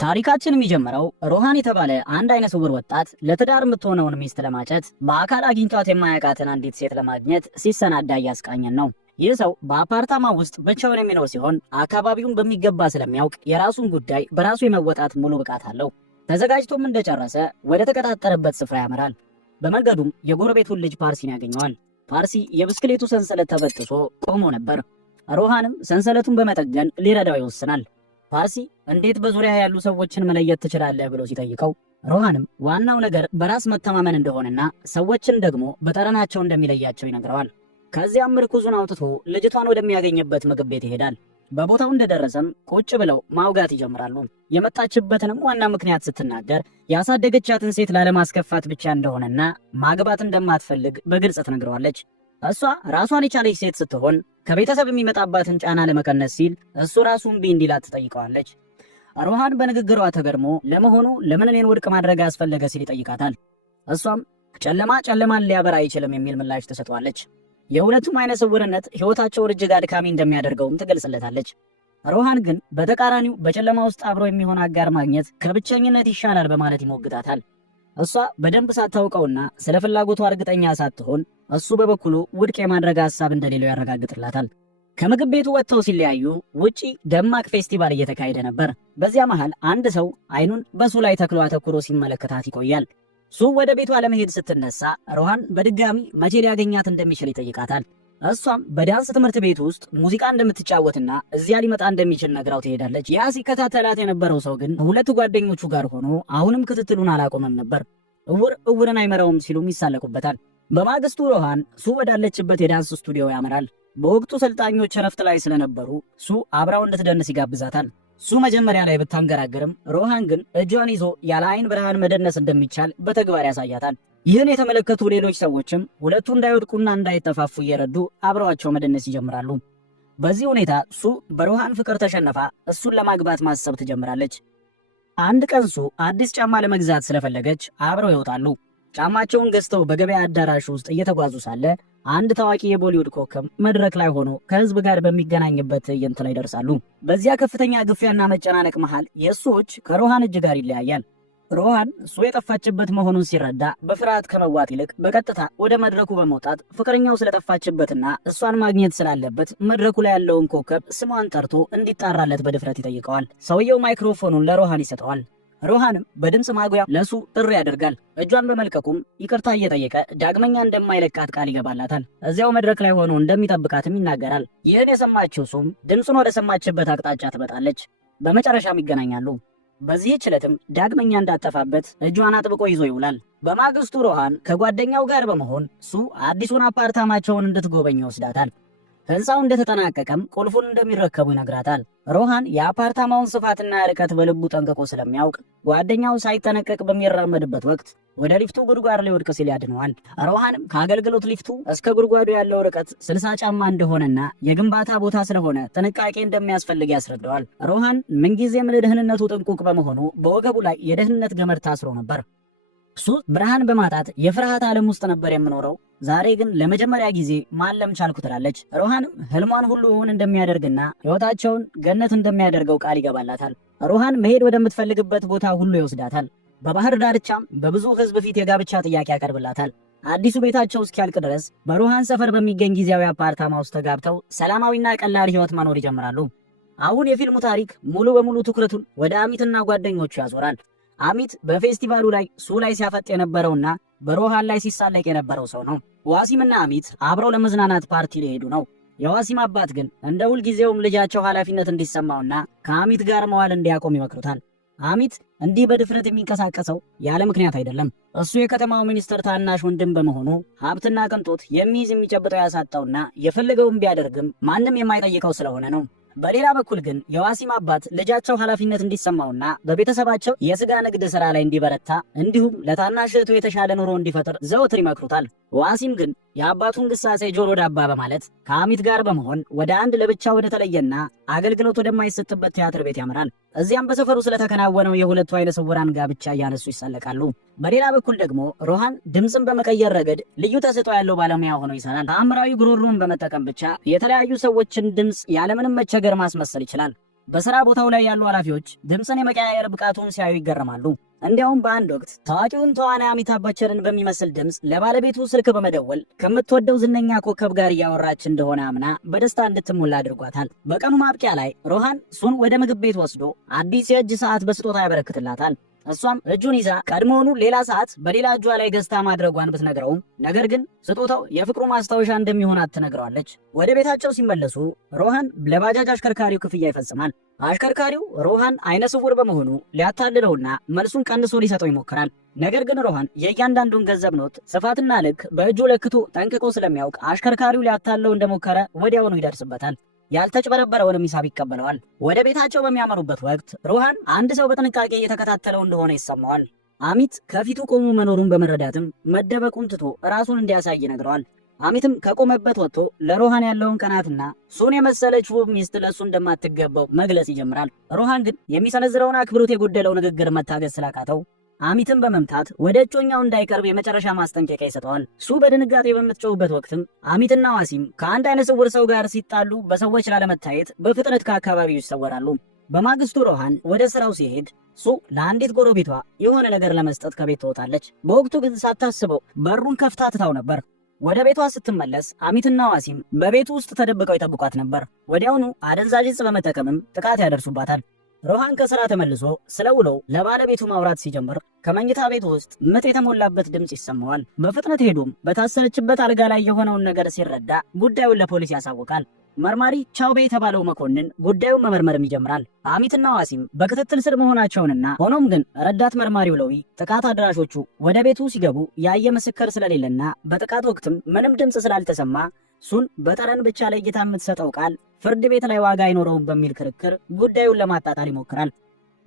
ታሪካችን የሚጀምረው ሮሃን የተባለ አንድ አይነ ስውር ወጣት ለትዳር የምትሆነውን ሚስት ለማጨት በአካል አግኝቷት የማያውቃትን አንዲት ሴት ለማግኘት ሲሰናዳ እያስቃኘን ነው። ይህ ሰው በአፓርታማ ውስጥ ብቻውን የሚኖር ሲሆን አካባቢውን በሚገባ ስለሚያውቅ የራሱን ጉዳይ በራሱ የመወጣት ሙሉ ብቃት አለው። ተዘጋጅቶም እንደጨረሰ ወደ ተቀጣጠረበት ስፍራ ያመራል። በመንገዱም የጎረቤቱን ልጅ ፓርሲን ያገኘዋል። ፓርሲ የብስክሌቱ ሰንሰለት ተበጥሶ ቆሞ ነበር። ሮሃንም ሰንሰለቱን በመጠገን ሊረዳው ይወስናል። ፓርሲ እንዴት በዙሪያ ያሉ ሰዎችን መለየት ትችላለህ ብሎ ሲጠይቀው ሮሃንም ዋናው ነገር በራስ መተማመን እንደሆነና ሰዎችን ደግሞ በጠረናቸው እንደሚለያቸው ይነግረዋል። ከዚያም ምርኩዙን አውጥቶ ልጅቷን ወደሚያገኝበት ምግብ ቤት ይሄዳል። በቦታው እንደደረሰም ቁጭ ብለው ማውጋት ይጀምራሉ። የመጣችበትንም ዋና ምክንያት ስትናገር ያሳደገቻትን ሴት ላለማስከፋት ብቻ እንደሆነና ማግባት እንደማትፈልግ በግልጽ ትነግረዋለች። እሷ ራሷን የቻለች ሴት ስትሆን ከቤተሰብ የሚመጣባትን ጫና ለመቀነስ ሲል እሱ ራሱን እምቢ እንዲላት ትጠይቀዋለች። ሮሃን በንግግሯ ተገርሞ ለመሆኑ ለምን እኔን ውድቅ ማድረግ አስፈለገ ሲል ይጠይቃታል። እሷም ጨለማ ጨለማን ሊያበራ አይችልም የሚል ምላሽ ትሰጠዋለች። የሁለቱም አይነ ስውርነት ሕይወታቸውን እጅግ አድካሚ እንደሚያደርገውም ትገልጽለታለች። ሮሃን ግን በተቃራኒው በጨለማ ውስጥ አብሮ የሚሆን አጋር ማግኘት ከብቸኝነት ይሻላል በማለት ይሞግታታል። እሷ በደንብ ሳታውቀውና ስለ ፍላጎቷ እርግጠኛ ሳትሆን እሱ በበኩሉ ውድቅ የማድረግ ሐሳብ እንደሌለው ያረጋግጥላታል። ከምግብ ቤቱ ወጥተው ሲለያዩ ውጪ ደማቅ ፌስቲቫል እየተካሄደ ነበር። በዚያ መሃል አንድ ሰው አይኑን በሱ ላይ ተክሎ አተኩሮ ሲመለከታት ይቆያል። ሱ ወደ ቤቷ ለመሄድ ስትነሳ ሮሃን በድጋሚ መቼ ሊያገኛት እንደሚችል ይጠይቃታል። እሷም በዳንስ ትምህርት ቤት ውስጥ ሙዚቃ እንደምትጫወትና እዚያ ሊመጣ እንደሚችል ነግራው ትሄዳለች። ያ ሲከታተላት የነበረው ሰው ግን ሁለት ጓደኞቹ ጋር ሆኖ አሁንም ክትትሉን አላቆመም ነበር። እውር እውርን አይመራውም ሲሉም ይሳለቁበታል። በማግስቱ ሮሃን ሱ ወዳለችበት የዳንስ ስቱዲዮ ያመራል። በወቅቱ ሰልጣኞች እረፍት ላይ ስለነበሩ ሱ አብራው እንድትደንስ ይጋብዛታል። ሱ መጀመሪያ ላይ ብታንገራገርም ሮሃን ግን እጇን ይዞ ያለ አይን ብርሃን መደነስ እንደሚቻል በተግባር ያሳያታል። ይህን የተመለከቱ ሌሎች ሰዎችም ሁለቱ እንዳይወድቁና እንዳይተፋፉ እየረዱ አብረዋቸው መደነስ ይጀምራሉ። በዚህ ሁኔታ ሱ በሮሃን ፍቅር ተሸነፋ እሱን ለማግባት ማሰብ ትጀምራለች። አንድ ቀን ሱ አዲስ ጫማ ለመግዛት ስለፈለገች አብረው ይወጣሉ። ጫማቸውን ገዝተው በገበያ አዳራሽ ውስጥ እየተጓዙ ሳለ አንድ ታዋቂ የቦሊውድ ኮከብ መድረክ ላይ ሆኖ ከህዝብ ጋር በሚገናኝበት ትዕይንት ላይ ደርሳሉ። በዚያ ከፍተኛ ግፊያና መጨናነቅ መሃል የእሱ እጅ ከሮሃን እጅ ጋር ይለያያል። ሮሃን እሱ የጠፋችበት መሆኑን ሲረዳ በፍርሃት ከመዋጥ ይልቅ በቀጥታ ወደ መድረኩ በመውጣት ፍቅረኛው ስለጠፋችበትና እሷን ማግኘት ስላለበት መድረኩ ላይ ያለውን ኮከብ ስሟን ጠርቶ እንዲጣራለት በድፍረት ይጠይቀዋል። ሰውየው ማይክሮፎኑን ለሮሃን ይሰጠዋል። ሮሃንም በድምፅ ማጉያ ለሱ ጥሪ ያደርጋል። እጇን በመልቀቁም ይቅርታ እየጠየቀ ዳግመኛ እንደማይለቃት ቃል ይገባላታል። እዚያው መድረክ ላይ ሆኖ እንደሚጠብቃትም ይናገራል። ይህን የሰማችው ሱም ድምፁን ወደ ሰማችበት አቅጣጫ ትመጣለች። በመጨረሻም ይገናኛሉ። በዚህች ዕለትም ዳግመኛ እንዳጠፋበት እጇን አጥብቆ ይዞ ይውላል። በማግስቱ ሮሃን ከጓደኛው ጋር በመሆን ሱ አዲሱን አፓርታማቸውን እንድትጎበኝ ይወስዳታል። ህንፃው እንደተጠናቀቀም ቁልፉን እንደሚረከቡ ይነግራታል። ሮሃን የአፓርታማውን ስፋትና ርቀት በልቡ ጠንቅቆ ስለሚያውቅ ጓደኛው ሳይጠነቀቅ በሚራመድበት ወቅት ወደ ሊፍቱ ጉድጓድ ሊወድቅ ሲል ያድነዋል። ሮሃንም ከአገልግሎት ሊፍቱ እስከ ጉድጓዱ ያለው ርቀት 60 ጫማ እንደሆነና የግንባታ ቦታ ስለሆነ ጥንቃቄ እንደሚያስፈልግ ያስረዳዋል። ሮሃን ምንጊዜም ለደህንነቱ ጥንቁቅ በመሆኑ በወገቡ ላይ የደህንነት ገመድ ታስሮ ነበር። ሱ ብርሃን በማጣት የፍርሃት ዓለም ውስጥ ነበር የምኖረው። ዛሬ ግን ለመጀመሪያ ጊዜ ማለም ቻልኩ ትላለች። ሮሃንም ህልሟን ሁሉ እውን እንደሚያደርግና ህይወታቸውን ገነት እንደሚያደርገው ቃል ይገባላታል። ሮሃን መሄድ ወደምትፈልግበት ቦታ ሁሉ ይወስዳታል። በባህር ዳርቻም በብዙ ህዝብ ፊት የጋብቻ ጥያቄ ያቀርብላታል። አዲሱ ቤታቸው እስኪያልቅ ድረስ በሮሃን ሰፈር በሚገኝ ጊዜያዊ አፓርታማ ውስጥ ተጋብተው ሰላማዊና ቀላል ህይወት መኖር ይጀምራሉ። አሁን የፊልሙ ታሪክ ሙሉ በሙሉ ትኩረቱን ወደ አሚትና ጓደኞቹ ያዞራል። አሚት በፌስቲቫሉ ላይ ሱ ላይ ሲያፈጥ የነበረውና በሮሃን ላይ ሲሳለቅ የነበረው ሰው ነው። ዋሲምና አሚት አብረው ለመዝናናት ፓርቲ ሊሄዱ ነው። የዋሲም አባት ግን እንደ ሁልጊዜውም ልጃቸው ኃላፊነት እንዲሰማውና ከአሚት ጋር መዋል እንዲያቆም ይመክሩታል። አሚት እንዲህ በድፍረት የሚንቀሳቀሰው ያለ ምክንያት አይደለም። እሱ የከተማው ሚኒስትር ታናሽ ወንድም በመሆኑ ሀብትና ቅንጦት የሚይዝ የሚጨብጠው ያሳጣውና የፈለገውን ቢያደርግም ማንም የማይጠይቀው ስለሆነ ነው። በሌላ በኩል ግን የዋሲም አባት ልጃቸው ኃላፊነት እንዲሰማውና በቤተሰባቸው የስጋ ንግድ ስራ ላይ እንዲበረታ እንዲሁም ለታናሽ እህቱ የተሻለ ኑሮ እንዲፈጥር ዘወትር ይመክሩታል። ዋሲም ግን የአባቱን ግሳጼ ጆሮ ዳባ በማለት ከአሚት ጋር በመሆን ወደ አንድ ለብቻ ወደ ተለየና አገልግሎት ወደማይሰጥበት ቲያትር ቤት ያመራል። እዚያም በሰፈሩ ስለተከናወነው የሁለቱ አይነ ስውራን ጋብቻ እያነሱ ይሳለቃሉ። በሌላ በኩል ደግሞ ሮሃን ድምፅን በመቀየር ረገድ ልዩ ተሰጥኦ ያለው ባለሙያ ሆኖ ይሰራል። ተአምራዊ ጉሮሮን በመጠቀም ብቻ የተለያዩ ሰዎችን ድምፅ ያለምንም መቸገር ማስመሰል ይችላል። በስራ ቦታው ላይ ያሉ ኃላፊዎች ድምፅን የመቀያየር ብቃቱን ሲያዩ ይገረማሉ። እንዲያውም በአንድ ወቅት ታዋቂውን ተዋናይ አሚታብ በቸርን በሚመስል ድምፅ ለባለቤቱ ስልክ በመደወል ከምትወደው ዝነኛ ኮከብ ጋር እያወራች እንደሆነ አምና በደስታ እንድትሞላ አድርጓታል። በቀኑ ማብቂያ ላይ ሮሃን ሱን ወደ ምግብ ቤት ወስዶ አዲስ የእጅ ሰዓት በስጦታ ያበረክትላታል። እሷም እጁን ይዛ ቀድሞውኑ ሌላ ሰዓት በሌላ እጇ ላይ ገዝታ ማድረጓን ብትነግረውም ነገር ግን ስጦታው የፍቅሩ ማስታወሻ እንደሚሆናት ትነግረዋለች። ወደ ቤታቸው ሲመለሱ ሮሃን ለባጃጅ አሽከርካሪው ክፍያ ይፈጽማል። አሽከርካሪው ሮሃን አይነ ስውር በመሆኑ ሊያታልለውና መልሱን ቀንሶ ሊሰጠው ይሞክራል። ነገር ግን ሮሃን የእያንዳንዱን ገንዘብ ኖት ስፋትና ልክ በእጁ ለክቶ ጠንቅቆ ስለሚያውቅ አሽከርካሪው ሊያታልለው እንደሞከረ ወዲያውኑ ይደርስበታል። ያልተጭበረበረውንም ሂሳብ ይቀበለዋል። ወደ ቤታቸው በሚያመሩበት ወቅት ሮሃን አንድ ሰው በጥንቃቄ እየተከታተለው እንደሆነ ይሰማዋል። አሚት ከፊቱ ቆሞ መኖሩን በመረዳትም መደበቁን ትቶ ራሱን እንዲያሳይ ይነግረዋል። አሚትም ከቆመበት ወጥቶ ለሮሃን ያለውን ቀናትና ሱን የመሰለች ውብ ሚስት ለሱ እንደማትገባው መግለጽ ይጀምራል። ሮሃን ግን የሚሰነዝረውን አክብሮት የጎደለው ንግግር መታገስ ስላቃተው አሚትን በመምታት ወደ እጮኛው እንዳይቀርብ የመጨረሻ ማስጠንቀቂያ ይሰጠዋል። ሱ በድንጋጤ በምትጮውበት ወቅትም አሚትና ዋሲም ከአንድ አይነ ስውር ሰው ጋር ሲጣሉ በሰዎች ላለመታየት በፍጥነት ከአካባቢው ይሰወራሉ። በማግስቱ ሮሃን ወደ ስራው ሲሄድ ሱ ለአንዲት ጎረቤቷ የሆነ ነገር ለመስጠት ከቤት ትወጣለች። በወቅቱ ግን ሳታስበው በሩን ከፍታ ትታው ነበር። ወደ ቤቷ ስትመለስ አሚትና ዋሲም በቤቱ ውስጥ ተደብቀው ይጠብቋት ነበር። ወዲያውኑ አደንዛዥ ዕፅ በመጠቀምም ጥቃት ያደርሱባታል። ሮሃን ከስራ ተመልሶ ስለ ውሎው ለባለቤቱ ማውራት ሲጀምር ከመኝታ ቤት ውስጥ ምጥ የተሞላበት ድምፅ ይሰማዋል። በፍጥነት ሄዶም በታሰረችበት አልጋ ላይ የሆነውን ነገር ሲረዳ ጉዳዩን ለፖሊስ ያሳውቃል። መርማሪ ቻውቤ የተባለው መኮንን ጉዳዩን መመርመርም ይጀምራል። አሚትና ዋሲም በክትትል ስር መሆናቸውንና ሆኖም ግን ረዳት መርማሪው ሎዊ ጥቃት አድራሾቹ ወደ ቤቱ ሲገቡ ያየ ምስክር ስለሌለና በጥቃት ወቅትም ምንም ድምፅ ስላልተሰማ ሱን በጠረን ብቻ ለእይታ የምትሰጠው ቃል ፍርድ ቤት ላይ ዋጋ አይኖረውም በሚል ክርክር ጉዳዩን ለማጣጣል ይሞክራል።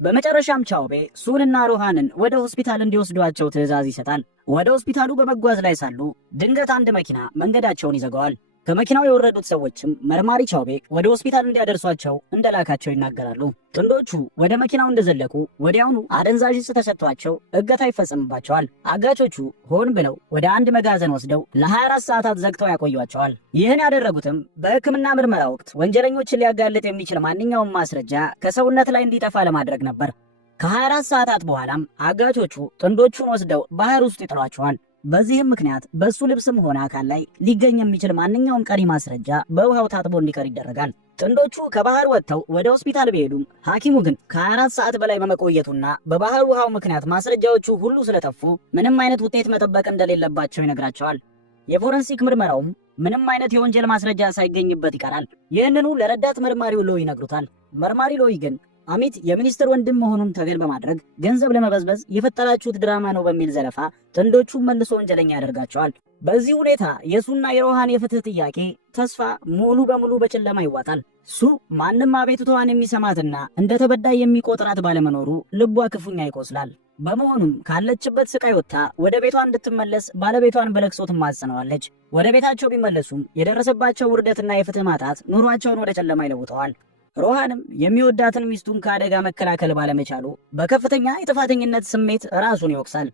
በመጨረሻም ቻውቤ ሱንና ሮሃንን ወደ ሆስፒታል እንዲወስዷቸው ትዕዛዝ ይሰጣል። ወደ ሆስፒታሉ በመጓዝ ላይ ሳሉ ድንገት አንድ መኪና መንገዳቸውን ይዘጋዋል። ከመኪናው የወረዱት ሰዎችም መርማሪ ቻውቤ ወደ ሆስፒታል እንዲያደርሷቸው እንደላካቸው ይናገራሉ። ጥንዶቹ ወደ መኪናው እንደዘለቁ ወዲያውኑ አደንዛዥ ዕፅ ተሰጥቷቸው እገታ ይፈጸምባቸዋል። አጋቾቹ ሆን ብለው ወደ አንድ መጋዘን ወስደው ለ24 ሰዓታት ዘግተው ያቆዩቸዋል። ይህን ያደረጉትም በሕክምና ምርመራ ወቅት ወንጀለኞችን ሊያጋልጥ የሚችል ማንኛውም ማስረጃ ከሰውነት ላይ እንዲጠፋ ለማድረግ ነበር። ከ24 ሰዓታት በኋላም አጋቾቹ ጥንዶቹን ወስደው ባህር ውስጥ ይጥሏቸዋል። በዚህም ምክንያት በሱ ልብስም ሆነ አካል ላይ ሊገኝ የሚችል ማንኛውም ቀሪ ማስረጃ በውሃው ታጥቦ እንዲቀር ይደረጋል። ጥንዶቹ ከባህር ወጥተው ወደ ሆስፒታል ቢሄዱም ሐኪሙ ግን ከ24 ሰዓት በላይ በመቆየቱና በባህር ውሃው ምክንያት ማስረጃዎቹ ሁሉ ስለጠፉ ምንም አይነት ውጤት መጠበቅ እንደሌለባቸው ይነግራቸዋል። የፎረንሲክ ምርመራውም ምንም አይነት የወንጀል ማስረጃ ሳይገኝበት ይቀራል። ይህንኑ ለረዳት መርማሪው ሎይ ይነግሩታል። መርማሪ ሎይ ግን አሚት የሚኒስትር ወንድም መሆኑን ተገን በማድረግ ገንዘብ ለመበዝበዝ የፈጠራችሁት ድራማ ነው በሚል ዘለፋ ጥንዶቹ መልሶ ወንጀለኛ ያደርጋቸዋል። በዚህ ሁኔታ የሱና የሮሃን የፍትህ ጥያቄ ተስፋ ሙሉ በሙሉ በጨለማ ይዋጣል። ሱ ማንም አቤቱታዋን የሚሰማትና እንደ ተበዳይ የሚቆጥራት ባለመኖሩ ልቧ ክፉኛ ይቆስላል። በመሆኑም ካለችበት ስቃይ ወጥታ ወደ ቤቷ እንድትመለስ ባለቤቷን በለቅሶ ትማጸነዋለች። ወደ ቤታቸው ቢመለሱም የደረሰባቸው ውርደትና የፍትህ ማጣት ኑሯቸውን ወደ ጨለማ ይለውጠዋል። ሮሃንም የሚወዳትን ሚስቱን ከአደጋ መከላከል ባለመቻሉ በከፍተኛ የጥፋተኝነት ስሜት ራሱን ይወቅሳል።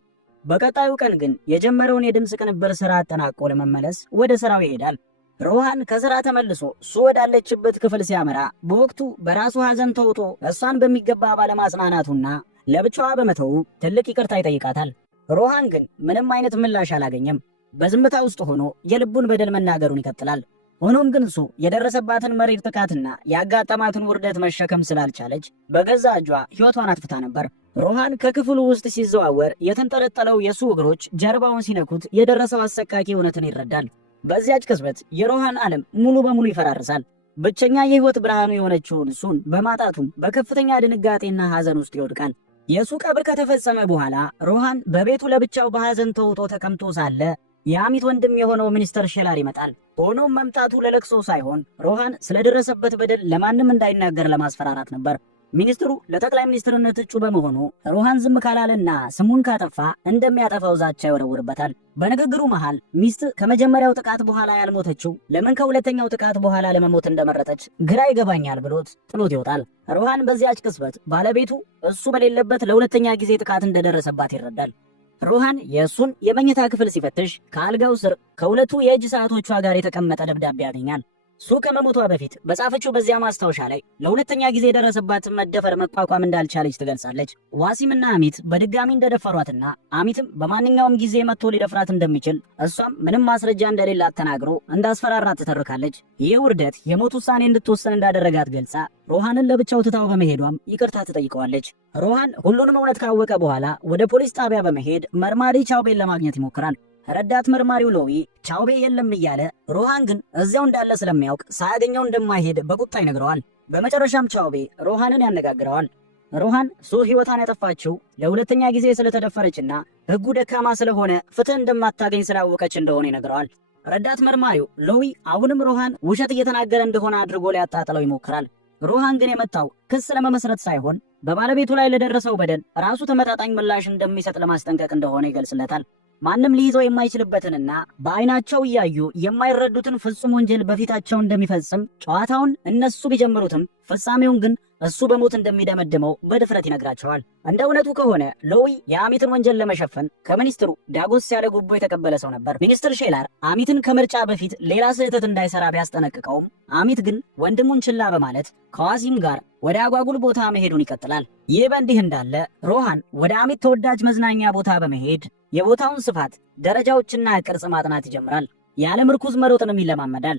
በቀጣዩ ቀን ግን የጀመረውን የድምፅ ቅንብር ስራ አጠናቆ ለመመለስ ወደ ስራው ይሄዳል። ሮሃን ከስራ ተመልሶ እሱ ወዳለችበት ክፍል ሲያመራ በወቅቱ በራሱ ሐዘን ተውጦ እሷን በሚገባ ባለማጽናናቱና ለብቻዋ በመተው ትልቅ ይቅርታ ይጠይቃታል። ሮሃን ግን ምንም አይነት ምላሽ አላገኘም። በዝምታ ውስጥ ሆኖ የልቡን በደል መናገሩን ይቀጥላል። ሆኖም ግን እሱ የደረሰባትን መሪር ጥቃትና ያጋጠማትን ውርደት መሸከም ስላልቻለች በገዛ እጇ ሕይወቷን አጥፍታ ነበር። ሮሃን ከክፍሉ ውስጥ ሲዘዋወር የተንጠለጠለው የሱ እግሮች ጀርባውን ሲነኩት የደረሰው አሰቃቂ እውነትን ይረዳል። በዚያች ቅጽበት የሮሃን ዓለም ሙሉ በሙሉ ይፈራርሳል። ብቸኛ የሕይወት ብርሃኑ የሆነችውን እሱን በማጣቱም በከፍተኛ ድንጋጤና ሐዘን ውስጥ ይወድቃል። የሱ ቀብር ከተፈጸመ በኋላ ሮሃን በቤቱ ለብቻው በሐዘን ተውጦ ተቀምጦ ሳለ የአሚት ወንድም የሆነው ሚኒስተር ሼላር ይመጣል። ሆኖም መምጣቱ ለለቅሶ ሳይሆን ሮሃን ስለደረሰበት በደል ለማንም እንዳይናገር ለማስፈራራት ነበር። ሚኒስትሩ ለጠቅላይ ሚኒስትርነት እጩ በመሆኑ ሮሃን ዝም ካላለና ስሙን ካጠፋ እንደሚያጠፋው ዛቻ ይወረውርበታል። በንግግሩ መሃል ሚስት ከመጀመሪያው ጥቃት በኋላ ያልሞተችው ለምን ከሁለተኛው ጥቃት በኋላ ለመሞት እንደመረጠች ግራ ይገባኛል ብሎት ጥሎት ይወጣል። ሮሃን በዚያች ቅጽበት ባለቤቱ እሱ በሌለበት ለሁለተኛ ጊዜ ጥቃት እንደደረሰባት ይረዳል። ሮሃን የእሱን የመኝታ ክፍል ሲፈትሽ ከአልጋው ስር ከሁለቱ የእጅ ሰዓቶቿ ጋር የተቀመጠ ደብዳቤ ያገኛል። ሱ ከመሞቷ በፊት በጻፈችው በዚያ ማስታወሻ ላይ ለሁለተኛ ጊዜ የደረሰባት መደፈር መቋቋም እንዳልቻለች ትገልጻለች። ዋሲምና አሚት በድጋሚ እንደደፈሯትና አሚትም በማንኛውም ጊዜ መጥቶ ሊደፍራት እንደሚችል እሷም ምንም ማስረጃ እንደሌላት ተናግሮ እንዳስፈራራት ትተርካለች። ይህ ውርደት የሞት ውሳኔ እንድትወሰን እንዳደረጋት ገልጻ ሮሃንን ለብቻው ትታው በመሄዷም ይቅርታ ትጠይቀዋለች። ሮሃን ሁሉንም እውነት ካወቀ በኋላ ወደ ፖሊስ ጣቢያ በመሄድ መርማሪ ቻውቤን ለማግኘት ይሞክራል። ረዳት መርማሪው ሎዊ ቻውቤ የለም እያለ ሮሃን ግን እዚያው እንዳለ ስለሚያውቅ ሳያገኘው እንደማይሄድ በቁጣ ይነግረዋል። በመጨረሻም ቻውቤ ሮሃንን ያነጋግረዋል። ሮሃን ሱ ሕይወቷን ያጠፋችው ለሁለተኛ ጊዜ ስለተደፈረችና ሕጉ ደካማ ስለሆነ ፍትህ እንደማታገኝ ስላወቀች እንደሆነ ይነግረዋል። ረዳት መርማሪው ሎዊ አሁንም ሮሃን ውሸት እየተናገረ እንደሆነ አድርጎ ሊያጣጥለው ይሞክራል። ሮሃን ግን የመጣው ክስ ለመመስረት ሳይሆን በባለቤቱ ላይ ለደረሰው በደል ራሱ ተመጣጣኝ ምላሽ እንደሚሰጥ ለማስጠንቀቅ እንደሆነ ይገልጽለታል። ማንም ሊይዘው የማይችልበትንና በአይናቸው እያዩ የማይረዱትን ፍጹም ወንጀል በፊታቸው እንደሚፈጽም ጨዋታውን እነሱ ቢጀምሩትም ፍጻሜውን ግን እሱ በሞት እንደሚደመድመው በድፍረት ይነግራቸዋል። እንደ እውነቱ ከሆነ ሎዊ የአሚትን ወንጀል ለመሸፈን ከሚኒስትሩ ዳጎስ ያለ ጉቦ የተቀበለ ሰው ነበር። ሚኒስትር ሼላር አሚትን ከምርጫ በፊት ሌላ ስህተት እንዳይሰራ ቢያስጠነቅቀውም አሚት ግን ወንድሙን ችላ በማለት ከዋሲም ጋር ወደ አጓጉል ቦታ መሄዱን ይቀጥላል። ይህ በእንዲህ እንዳለ ሮሃን ወደ አሚት ተወዳጅ መዝናኛ ቦታ በመሄድ የቦታውን ስፋት፣ ደረጃዎችና ቅርጽ ማጥናት ይጀምራል። ያለ ምርኩዝ መሮጥንም ይለማመዳል።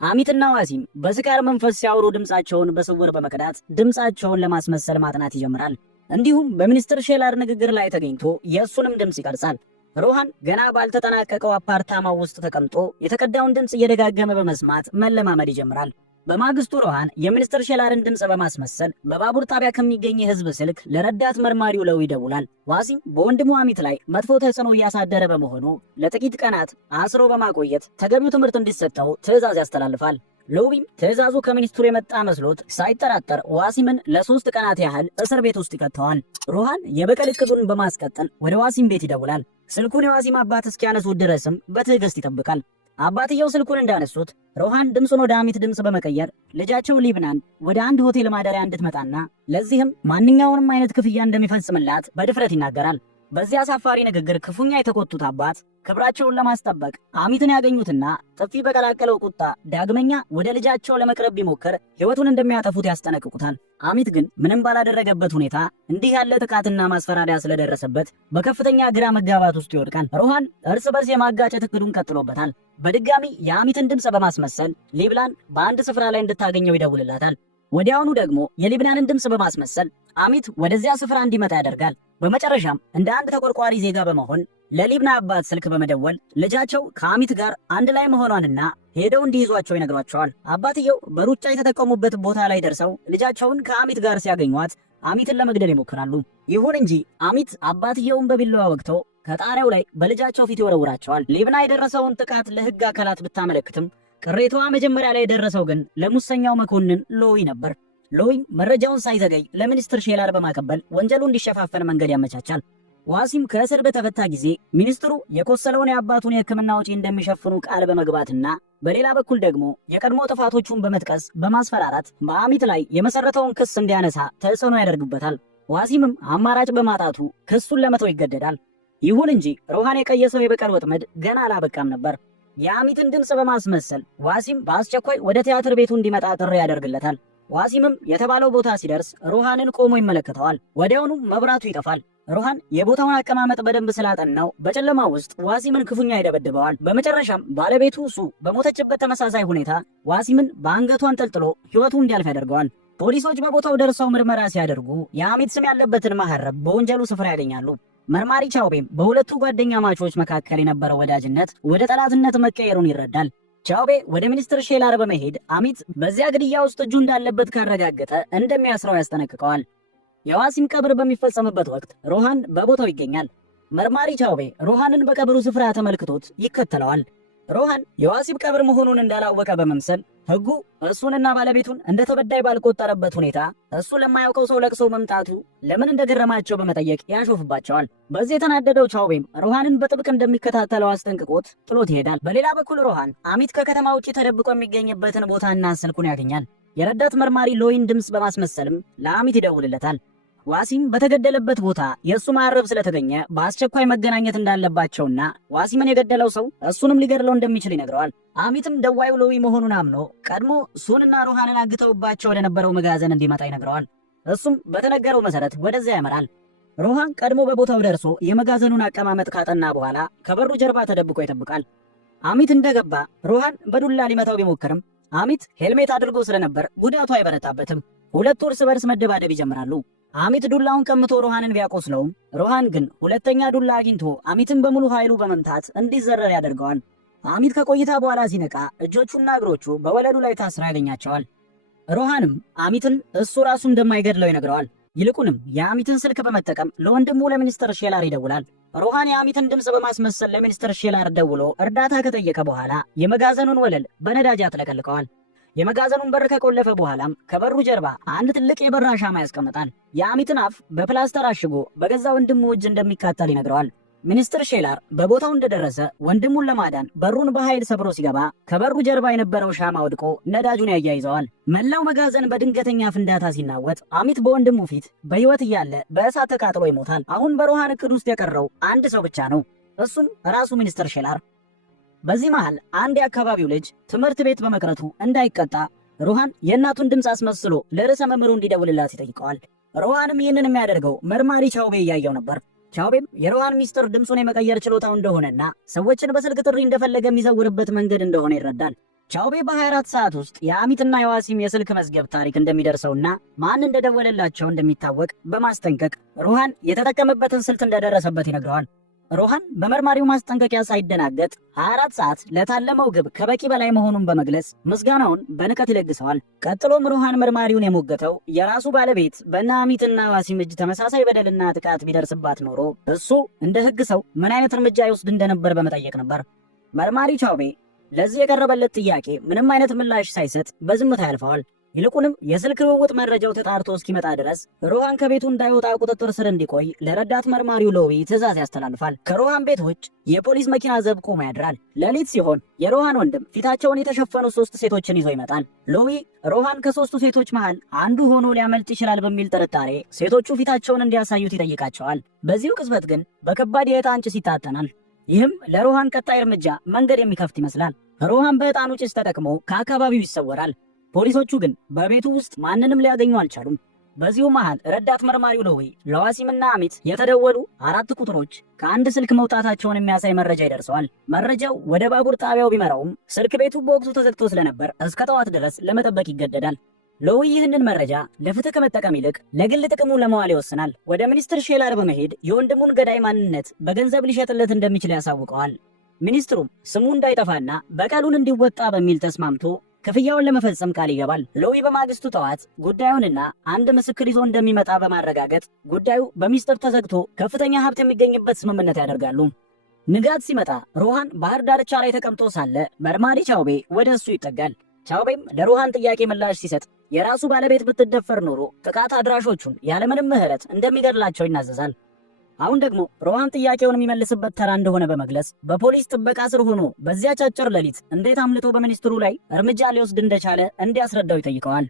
አሚትና ዋሲም በስካር መንፈስ ሲያወሩ ድምፃቸውን በስውር በመቅዳት ድምፃቸውን ለማስመሰል ማጥናት ይጀምራል። እንዲሁም በሚኒስትር ሼላር ንግግር ላይ ተገኝቶ የእሱንም ድምፅ ይቀርጻል። ሮሃን ገና ባልተጠናቀቀው አፓርታማው ውስጥ ተቀምጦ የተቀዳውን ድምፅ እየደጋገመ በመስማት መለማመድ ይጀምራል። በማግስቱ ሮሃን የሚኒስትር ሼላርን ድምፅ በማስመሰል በባቡር ጣቢያ ከሚገኝ የህዝብ ስልክ ለረዳት መርማሪው ሎዊ ይደውላል። ዋሲም በወንድሙ አሚት ላይ መጥፎ ተጽዕኖ እያሳደረ በመሆኑ ለጥቂት ቀናት አስሮ በማቆየት ተገቢው ትምህርት እንዲሰጠው ትዕዛዝ ያስተላልፋል። ሎዊም ትዕዛዙ ከሚኒስትሩ የመጣ መስሎት ሳይጠራጠር ዋሲምን ለ3 ቀናት ያህል እስር ቤት ውስጥ ይከተዋል። ሮሃን የበቀል እቅዱን በማስቀጠል ወደ ዋሲም ቤት ይደውላል። ስልኩን የዋሲም አባት እስኪያነሱት ድረስም በትዕግስት ይጠብቃል። አባትየው ስልኩን እንዳነሱት ሮሃን ድምፁን ወደ አሚት ድምፅ በመቀየር ልጃቸው ሊብናን ወደ አንድ ሆቴል ማደሪያ እንድትመጣና ለዚህም ማንኛውንም አይነት ክፍያ እንደሚፈጽምላት በድፍረት ይናገራል። በዚህ አሳፋሪ ንግግር ክፉኛ የተቆጡት አባት ክብራቸውን ለማስጠበቅ አሚትን ያገኙትና ጥፊ በቀላቀለው ቁጣ ዳግመኛ ወደ ልጃቸው ለመቅረብ ቢሞክር ሕይወቱን እንደሚያጠፉት ያስጠነቅቁታል። አሚት ግን ምንም ባላደረገበት ሁኔታ እንዲህ ያለ ጥቃትና ማስፈራሪያ ስለደረሰበት በከፍተኛ ግራ መጋባት ውስጥ ይወድቃል። ሮሃን እርስ በርስ የማጋጨት እቅዱን ቀጥሎበታል። በድጋሚ የአሚትን ድምፅ በማስመሰል ሊብላን በአንድ ስፍራ ላይ እንድታገኘው ይደውልላታል። ወዲያውኑ ደግሞ የሊብናንን ድምፅ በማስመሰል አሚት ወደዚያ ስፍራ እንዲመጣ ያደርጋል። በመጨረሻም እንደ አንድ ተቆርቋሪ ዜጋ በመሆን ለሊብና አባት ስልክ በመደወል ልጃቸው ከአሚት ጋር አንድ ላይ መሆኗንና ሄደው እንዲይዟቸው ይነግሯቸዋል። አባትየው በሩጫ የተጠቀሙበት ቦታ ላይ ደርሰው ልጃቸውን ከአሚት ጋር ሲያገኟት አሚትን ለመግደል ይሞክራሉ። ይሁን እንጂ አሚት አባትየውን በቢላዋ ወግተው ከጣሪያው ላይ በልጃቸው ፊት ይወረውራቸዋል። ሊብና የደረሰውን ጥቃት ለሕግ አካላት ብታመለክትም ቅሬታዋ መጀመሪያ ላይ የደረሰው ግን ለሙሰኛው መኮንን ሎዊ ነበር። ሎዊ መረጃውን ሳይዘገይ ለሚኒስትር ሼላር በማቀበል ወንጀሉ እንዲሸፋፈን መንገድ ያመቻቻል። ዋሲም ከእስር በተፈታ ጊዜ ሚኒስትሩ የቆሰለውን የአባቱን የሕክምና ወጪ እንደሚሸፍኑ ቃል በመግባትና በሌላ በኩል ደግሞ የቀድሞ ጥፋቶቹን በመጥቀስ በማስፈራራት በአሚት ላይ የመሰረተውን ክስ እንዲያነሳ ተጽዕኖ ያደርግበታል። ዋሲምም አማራጭ በማጣቱ ክሱን ለመተው ይገደዳል። ይሁን እንጂ ሮሃን የቀየሰው የበቀል ወጥመድ ገና አላበቃም ነበር። የአሚትን ድምፅ በማስመሰል ዋሲም በአስቸኳይ ወደ ቲያትር ቤቱ እንዲመጣ ጥሪ ያደርግለታል። ዋሲምም የተባለው ቦታ ሲደርስ ሮሃንን ቆሞ ይመለከተዋል። ወዲያውኑ መብራቱ ይጠፋል። ሮሃን የቦታውን አቀማመጥ በደንብ ስላጠናው በጨለማ ውስጥ ዋሲምን ክፉኛ ይደበድበዋል። በመጨረሻም ባለቤቱ ሱ በሞተችበት ተመሳሳይ ሁኔታ ዋሲምን በአንገቱ አንጠልጥሎ ሕይወቱ እንዲያልፍ ያደርገዋል። ፖሊሶች በቦታው ደርሰው ምርመራ ሲያደርጉ የአሚት ስም ያለበትን ማህረብ በወንጀሉ ስፍራ ያገኛሉ። መርማሪ ቻውቤም በሁለቱ ጓደኛ ማቾች መካከል የነበረው ወዳጅነት ወደ ጠላትነት መቀየሩን ይረዳል። ቻውቤ ወደ ሚኒስትር ሼላር በመሄድ አሚት በዚያ ግድያ ውስጥ እጁ እንዳለበት ካረጋገጠ እንደሚያስረው ያስጠነቅቀዋል። የዋሲም ቀብር በሚፈጸምበት ወቅት ሮሃን በቦታው ይገኛል። መርማሪ ቻውቤ ሮሃንን በቀብሩ ስፍራ ተመልክቶት ይከተለዋል። ሮሃን የዋሲም ቀብር መሆኑን እንዳላወቀ በመምሰል ሕጉ እሱንና ባለቤቱን እንደ ተበዳይ ባልቆጠረበት ሁኔታ እሱ ለማያውቀው ሰው ለቅሶ መምጣቱ ለምን እንደገረማቸው በመጠየቅ ያሾፍባቸዋል። በዚህ የተናደደው ቻውቤም ሮሃንን በጥብቅ እንደሚከታተለው አስጠንቅቆት ጥሎት ይሄዳል። በሌላ በኩል ሮሃን አሚት ከከተማ ውጭ ተደብቆ የሚገኝበትን ቦታና ስልኩን ያገኛል። የረዳት መርማሪ ሎዊን ድምፅ በማስመሰልም ለአሚት ይደውልለታል። ዋሲም በተገደለበት ቦታ የእሱ ማዕረብ ስለተገኘ በአስቸኳይ መገናኘት እንዳለባቸውና ዋሲምን የገደለው ሰው እሱንም ሊገድለው እንደሚችል ይነግረዋል። አሚትም ደዋዩ ሎዊ መሆኑን አምኖ ቀድሞ ሱንና ሮሃንን አግተውባቸው ወደነበረው መጋዘን እንዲመጣ ይነግረዋል። እሱም በተነገረው መሰረት ወደዚያ ያመራል። ሮሃን ቀድሞ በቦታው ደርሶ የመጋዘኑን አቀማመጥ ካጠና በኋላ ከበሩ ጀርባ ተደብቆ ይጠብቃል። አሚት እንደገባ ሮሃን በዱላ ሊመታው ቢሞክርም አሚት ሄልሜት አድርጎ ስለነበር ጉዳቱ አይበረታበትም። ሁለቱ እርስ በርስ መደባደብ ይጀምራሉ። አሚት ዱላውን ቀምቶ ሮሃንን ቢያቆስለውም ሮሃን ግን ሁለተኛ ዱላ አግኝቶ አሚትን በሙሉ ኃይሉ በመምታት እንዲዘረር ያደርገዋል። አሚት ከቆይታ በኋላ ሲነቃ እጆቹና እግሮቹ በወለሉ ላይ ታስረው ያገኛቸዋል። ሮሃንም አሚትን እሱ ራሱ እንደማይገድለው ይነግረዋል። ይልቁንም የአሚትን ስልክ በመጠቀም ለወንድሙ ለሚኒስተር ሼላር ይደውላል። ሮሃን የአሚትን ድምፅ በማስመሰል ለሚኒስተር ሼላር ደውሎ እርዳታ ከጠየቀ በኋላ የመጋዘኑን ወለል በነዳጅ ያጥለቀልቀዋል። የመጋዘኑን በር ከቆለፈ በኋላም ከበሩ ጀርባ አንድ ትልቅ የበር አሻማ ያስቀምጣል። የአሚትን አፍ በፕላስተር አሽጎ በገዛ ወንድሙ እጅ እንደሚካተል ይነግረዋል። ሚኒስትር ሼላር በቦታው እንደደረሰ ወንድሙን ለማዳን በሩን በኃይል ሰብሮ ሲገባ ከበሩ ጀርባ የነበረው ሻማ ወድቆ ነዳጁን ያያይዘዋል። መላው መጋዘን በድንገተኛ ፍንዳታ ሲናወጥ አሚት በወንድሙ ፊት በሕይወት እያለ በእሳት ተቃጥሎ ይሞታል። አሁን በሮሃን እቅድ ውስጥ የቀረው አንድ ሰው ብቻ ነው፣ እሱም ራሱ ሚኒስትር ሼላር። በዚህ መሃል አንድ የአካባቢው ልጅ ትምህርት ቤት በመቅረቱ እንዳይቀጣ ሮሃን የእናቱን ድምፅ አስመስሎ ለርዕሰ መምህሩ እንዲደውልላት ይጠይቀዋል። ሮሃንም ይህንን የሚያደርገው መርማሪ ቻውቤ እያየው ነበር። ቻውቤም የሮሃን ሚስጥር ድምፁን የመቀየር ችሎታው እንደሆነና ሰዎችን በስልክ ጥሪ እንደፈለገ የሚዘውርበት መንገድ እንደሆነ ይረዳል። ቻውቤ በ24 ሰዓት ውስጥ የአሚትና የዋሲም የስልክ መዝገብ ታሪክ እንደሚደርሰውና ማን እንደደወለላቸው እንደሚታወቅ በማስጠንቀቅ ሮሃን የተጠቀመበትን ስልት እንደደረሰበት ይነግረዋል። ሮሃን በመርማሪው ማስጠንቀቂያ ሳይደናገጥ 24 ሰዓት ለታለመው ግብ ከበቂ በላይ መሆኑን በመግለጽ ምስጋናውን በንቀት ይለግሰዋል። ቀጥሎም ሮሃን መርማሪውን የሞገተው የራሱ ባለቤት በእነ አሚትና ዋሲም እጅ ተመሳሳይ በደልና ጥቃት ቢደርስባት ኖሮ እሱ እንደ ሕግ ሰው ምን አይነት እርምጃ ይወስድ እንደነበር በመጠየቅ ነበር። መርማሪ ቻውቤ ለዚህ የቀረበለት ጥያቄ ምንም አይነት ምላሽ ሳይሰጥ በዝምታ ያልፈዋል። ይልቁንም የስልክ ልውውጥ መረጃው ተጣርቶ እስኪመጣ ድረስ ሮሃን ከቤቱ እንዳይወጣ ቁጥጥር ስር እንዲቆይ ለረዳት መርማሪው ሎዊ ትዕዛዝ ያስተላልፋል። ከሮሃን ቤት ውጭ የፖሊስ መኪና ዘብ ቆሞ ያድራል። ሌሊት ሲሆን የሮሃን ወንድም ፊታቸውን የተሸፈኑ 3 ሴቶችን ይዞ ይመጣል። ሎዊ ሮሃን ከ3ቱ ሴቶች መሃል አንዱ ሆኖ ሊያመልጥ ይችላል በሚል ጥርጣሬ ሴቶቹ ፊታቸውን እንዲያሳዩት ይጠይቃቸዋል። በዚሁ ቅጽበት ግን በከባድ የዕጣን ጭስ ይታጠናል። ይህም ለሮሃን ቀጣይ እርምጃ መንገድ የሚከፍት ይመስላል። ሮሃን በዕጣኑ ጭስ ተጠቅሞ ከአካባቢው ይሰወራል። ፖሊሶቹ ግን በቤቱ ውስጥ ማንንም ሊያገኙ አልቻሉም። በዚሁ መሃል ረዳት መርማሪው ሎዊ ለዋሲምና አሚት የተደወሉ 4 ቁጥሮች ከአንድ ስልክ መውጣታቸውን የሚያሳይ መረጃ ይደርሰዋል። መረጃው ወደ ባቡር ጣቢያው ቢመራውም ስልክ ቤቱ በወቅቱ ተዘግቶ ስለነበር እስከ ጠዋት ድረስ ለመጠበቅ ይገደዳል። ሎዊ ይህንን መረጃ ለፍትህ ከመጠቀም ይልቅ ለግል ጥቅሙ ለመዋል ይወስናል። ወደ ሚኒስትር ሼላር በመሄድ የወንድሙን ገዳይ ማንነት በገንዘብ ሊሸጥለት እንደሚችል ያሳውቀዋል። ሚኒስትሩም ስሙ እንዳይጠፋና በቀሉን እንዲወጣ በሚል ተስማምቶ ክፍያውን ለመፈጸም ቃል ይገባል። ሎዊ በማግስቱ ጠዋት ጉዳዩንና አንድ ምስክር ይዞ እንደሚመጣ በማረጋገጥ ጉዳዩ በሚስጥር ተዘግቶ ከፍተኛ ሀብት የሚገኝበት ስምምነት ያደርጋሉ። ንጋት ሲመጣ ሮሃን ባህር ዳርቻ ላይ ተቀምጦ ሳለ መርማሪ ቻውቤ ወደ እሱ ይጠጋል። ቻውቤም ለሮሃን ጥያቄ ምላሽ ሲሰጥ የራሱ ባለቤት ብትደፈር ኖሮ ጥቃት አድራሾቹን ያለምንም ምህረት እንደሚገድላቸው ይናዘዛል። አሁን ደግሞ ሮሃን ጥያቄውን የሚመልስበት ተራ እንደሆነ በመግለጽ በፖሊስ ጥበቃ ስር ሆኖ በዚያች አጭር ሌሊት እንዴት አምልጦ በሚኒስትሩ ላይ እርምጃ ሊወስድ እንደቻለ እንዲያስረዳው ይጠይቀዋል።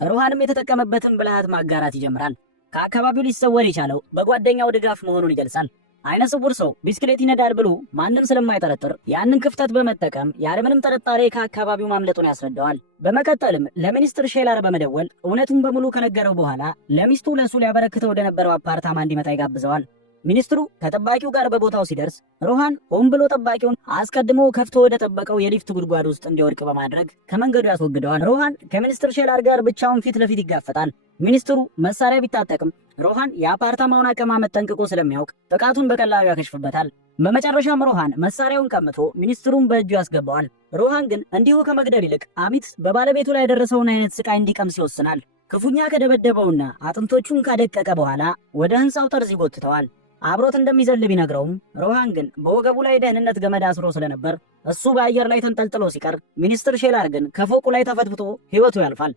ሮሃንም የተጠቀመበትን ብልሃት ማጋራት ይጀምራል። ከአካባቢው ሊሰወር የቻለው በጓደኛው ድጋፍ መሆኑን ይገልጻል። አይነ ስውር ሰው ቢስክሌት ይነዳል ብሎ ማንም ስለማይጠረጥር ያንን ክፍተት በመጠቀም ያለምንም ጥርጣሬ ከአካባቢው ማምለጡን ያስረዳዋል። በመቀጠልም ለሚኒስትር ሼላር በመደወል እውነቱን በሙሉ ከነገረው በኋላ ለሚስቱ ለሱ ሊያበረክተው ወደ ነበረው አፓርታማ እንዲመጣ ይጋብዘዋል። ሚኒስትሩ ከጠባቂው ጋር በቦታው ሲደርስ ሮሃን ሆን ብሎ ጠባቂውን አስቀድሞ ከፍቶ ወደ ጠበቀው የሊፍት ጉድጓድ ውስጥ እንዲወድቅ በማድረግ ከመንገዱ ያስወግደዋል። ሮሃን ከሚኒስትር ሼላር ጋር ብቻውን ፊት ለፊት ይጋፈጣል። ሚኒስትሩ መሳሪያ ቢታጠቅም ሮሃን የአፓርታማውን አቀማመጥ ጠንቅቆ ስለሚያውቅ ጥቃቱን በቀላሉ ያከሽፍበታል። በመጨረሻም ሮሃን መሳሪያውን ቀምቶ ሚኒስትሩን በእጁ ያስገባዋል። ሮሃን ግን እንዲሁ ከመግደል ይልቅ አሚት በባለቤቱ ላይ የደረሰውን አይነት ስቃይ እንዲቀምስ ይወስናል። ክፉኛ ከደበደበውና አጥንቶቹን ካደቀቀ በኋላ ወደ ህንፃው ጠርዝ ይጎትተዋል። አብሮት እንደሚዘል ቢነግረውም ሮሃን ግን በወገቡ ላይ ደህንነት ገመድ አስሮ ስለነበር እሱ በአየር ላይ ተንጠልጥሎ ሲቀር ሚኒስትር ሼላር ግን ከፎቁ ላይ ተፈትፍቶ ህይወቱ ያልፋል።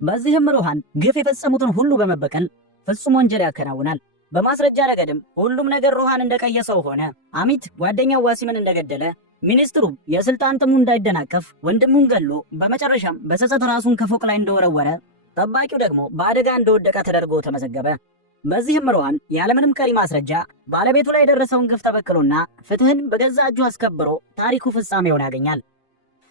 በዚህም ሮሃን ግፍ የፈጸሙትን ሁሉ በመበቀል ፍጹም ወንጀል ያከናውናል። በማስረጃ ረገድም ሁሉም ነገር ሮሃን እንደቀየሰው ሆነ። አሚት ጓደኛው ዋሲምን እንደገደለ፣ ሚኒስትሩ የስልጣን ጥሙ እንዳይደናቀፍ ወንድሙን ገሎ በመጨረሻም በጸጸት ራሱን ከፎቅ ላይ እንደወረወረ፣ ጠባቂው ደግሞ በአደጋ እንደወደቀ ተደርጎ ተመዘገበ። በዚህም ሮሃን ያለምንም ቀሪ ማስረጃ ባለቤቱ ላይ የደረሰውን ግፍ ተበክሎና ፍትህን በገዛ እጁ አስከብሮ ታሪኩ ፍጻሜውን ያገኛል።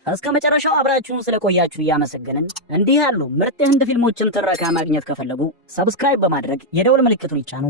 እስከ መጨረሻው አብራችሁን ስለቆያችሁ እያመሰገንን እንዲህ ያሉ ምርጥ የህንድ ፊልሞችን ትረካ ማግኘት ከፈለጉ ሰብስክራይብ በማድረግ የደውል ምልክቱን ይጫኑ።